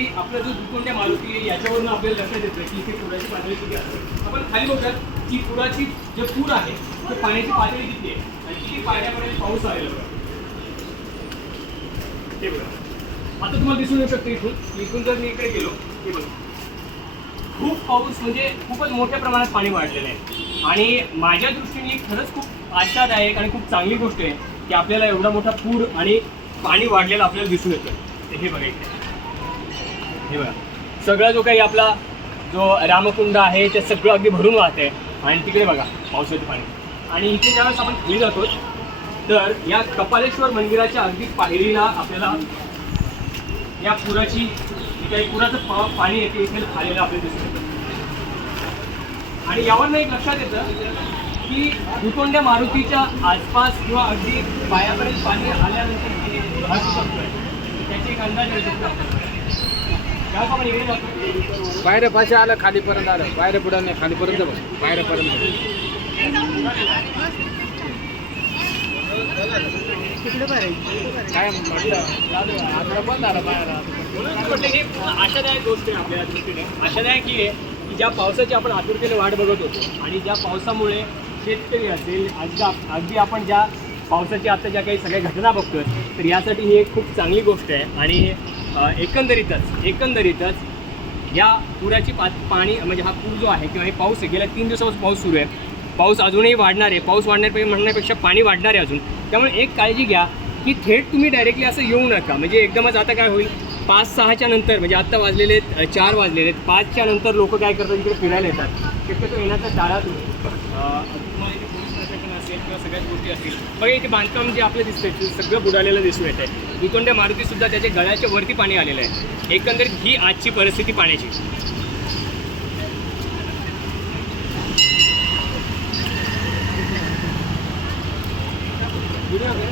की आपला जो दुतोंड्या मारुती आहे याच्यावरून आपल्याला लक्षात येतं की इथे पुराची पातळी किती असते. आपण खाली बघूयात की पुराची जे पूर आहे ते पाण्याची पातळी किती आहे आणि किती पाण्यापर्यंत पाऊस आलेला बघा. ते बघा आता तुम्हाला दिसून येऊ शकतं इथून जर मी इकडे गेलो हे बघा खूप पाऊस म्हणजे खूपच मोठ्या प्रमाणात पाणी वाढलेलं आहे. आणि माझ्या दृष्टीने खरंच खूप आशादायक आणि खूप चांगली गोष्ट आहे की आपल्याला एवढा मोठा पूर आणि पाणी वाढलेलं आपल्याला दिसून येतं. हे बघा इथे हे बघा सगळा जो काही आपला जो रामकुंड आहे ते सगळं अगदी भरून वाहते आणि तिकडे बघा पावसाचं पाणी. आणि इथे ज्यावेळेस आपण खाली जातो तर या कपालेश्वर मंदिराच्या अगदी पायरीला आपल्याला या पुराची काही पुराचं पाणी येते इथे आलेलं आपल्याला दिसून येतं. आणि यावरनं एक लक्षात येतं की दुतोंड्या मारुतीच्या आसपास किंवा अगदी पायापर्यंत पाणी आल्यानंतर ते वाहू शकतोय त्याची एक अंदाज येऊ शकतो. आपण इकडे जातो बाहेर पाशी आलं खालीपर्यंत आलं बाहेर पुढं नाही खालीपर्यंत बघ बाहेरपर्यंत काय म्हटलं आता बंद झालं बाहेर. म्हणून म्हटलं ही आशादायक गोष्ट आहे आपल्या दृष्टीने. आशादायक ही आहे की ज्या पावसाची आपण आतुरतेने वाट बघत होतो आणि ज्या पावसामुळे शेतकरी असेल अगदी आपण ज्या पावसाची आता ज्या काही सगळ्या घटना बघतोय तर यासाठी ही एक खूप चांगली गोष्ट आहे. आणि एकंदरीतच या पुराची पाणी म्हणजे हा पूर जो आहे किंवा हे पाऊस आहे गेल्या 3 दिवसापासून पाऊस सुरू आहे. पाऊस अजूनही वाढणार आहे. पाऊस म्हणण्यापेक्षा पाणी वाढणार आहे अजून. त्यामुळे एक काळजी घ्या की थेट तुम्ही डायरेक्टली असं येऊ नका. म्हणजे एकदमच आता काय होईल 5-6च्या नंतर म्हणजे आत्ता वाजलेले 4 वाजलेले 5च्या नंतर लोक काय करतात इकडे फिरायला येतात. शक्यतो येण्याचा टाळा तुम्ही. तुम्हाला इथे पोलीस प्रशासन असेल किंवा सगळ्याच गोष्टी असतील बघा इथे बांधकाम जे आपलं दिसतंय ते सगळं बुडालेलं दिसून येत आहे. दुतोंड्या मारुतीसुद्धा त्याच्या गळ्याच्या वरती पाणी आलेलं आहे. एकंदरीत ही आजची परिस्थिती पाण्याची. व्हिडिओ